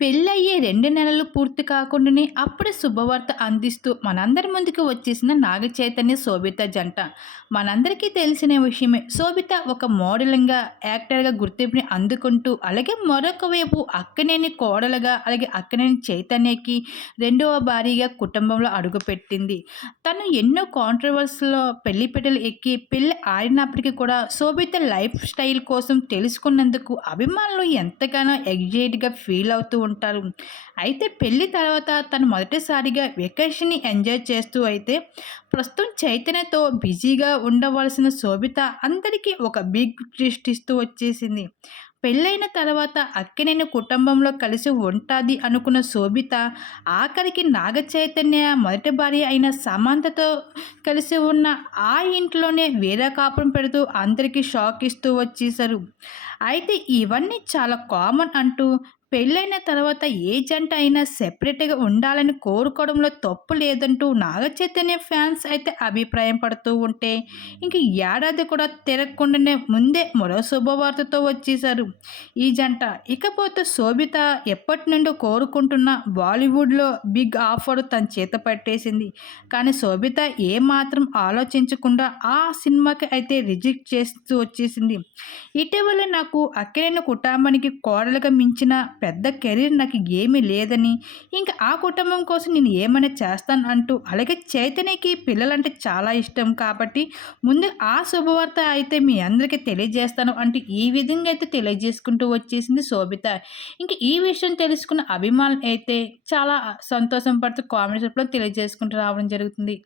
పెళ్ళయ్యే రెండు నెలలు పూర్తి కాకుండానే అప్పుడే శుభవార్త అందిస్తూ మనందరి ముందుకు వచ్చేసిన నాగ చైతన్య శోభిత జంట. మనందరికీ తెలిసిన విషయమే శోభిత ఒక మోడలింగ్గా యాక్టర్గా గుర్తింపుని అందుకుంటూ అలాగే మరొక వైపు అక్కనేని కోడలుగా అలాగే అక్కనేని చైతన్యకి రెండవ భారీగా కుటుంబంలో అడుగుపెట్టింది. తను ఎన్నో కాంట్రవర్సీలో పెళ్ళి పెట్టలు ఎక్కి పెళ్ళి ఆడినప్పటికీ కూడా శోభిత లైఫ్ స్టైల్ కోసం తెలుసుకున్నందుకు అభిమానులు ఎంతగానో ఎగ్జైట్గా ఫీల్ అవుతూ ఉంటారు. అయితే పెళ్ళి తర్వాత తను మొదటిసారిగా వెకేషన్ని ఎంజాయ్ చేస్తూ అయితే ప్రస్తుతం చైతన్యతో బిజీగా ఉండవలసిన శోభిత అందరికీ ఒక బిగ్ ట్విస్ట్ ఇస్తూ వచ్చేసింది. పెళ్ళైన తర్వాత అక్కినేని కుటుంబంలో కలిసి ఉంటుంది అనుకున్న శోభిత ఆఖరికి నాగ చైతన్య మొదటి భార్య అయిన సమంతతో కలిసి ఉన్న ఆ ఇంట్లోనే వేరే కాపురం పెడుతూ అందరికీ షాక్ ఇస్తూ వచ్చేసారు. అయితే ఇవన్నీ చాలా కామన్ అంటూ పెళ్ళైన తర్వాత ఏ జంట అయినా సెపరేట్గా ఉండాలని కోరుకోవడంలో తప్పు లేదంటూ నాగచైతన్య ఫ్యాన్స్ అయితే అభిప్రాయం పడుతూ ఉంటే ఇంక ఏడాది కూడా తిరగకుండానే ముందే మరో శుభవార్తతో వచ్చేశారు. ఈ జంట ఇకపోతే శోభిత ఎప్పటి నుండో కోరుకుంటున్న బాలీవుడ్లో బిగ్ ఆఫర్ తన చేత పట్టేసింది. కానీ శోభిత ఏమాత్రం ఆలోచించకుండా ఆ సినిమాకి అయితే రిజెక్ట్ చేస్తూ వచ్చేసింది. ఇటీవల నాకు అక్కడైన కుటుంబానికి కోడలుగా మించిన పెద్ద కెరీర్ నాకు ఏమీ లేదని ఇంకా ఆ కుటుంబం కోసం నేను ఏమైనా చేస్తాను అంటూ అలాగే చైతన్యకి పిల్లలంటే చాలా ఇష్టం కాబట్టి ముందు ఆ శుభవార్త అయితే మీ అందరికీ తెలియజేస్తాను అంటే ఈ విధంగా అయితే తెలియజేసుకుంటూ వచ్చేసింది శోభిత. ఇంకా ఈ విషయం తెలుసుకున్న అభిమానులు అయితే చాలా సంతోషం పడుతూ కామెంట్స్లో తెలియజేసుకుంటూ రావడం జరుగుతుంది.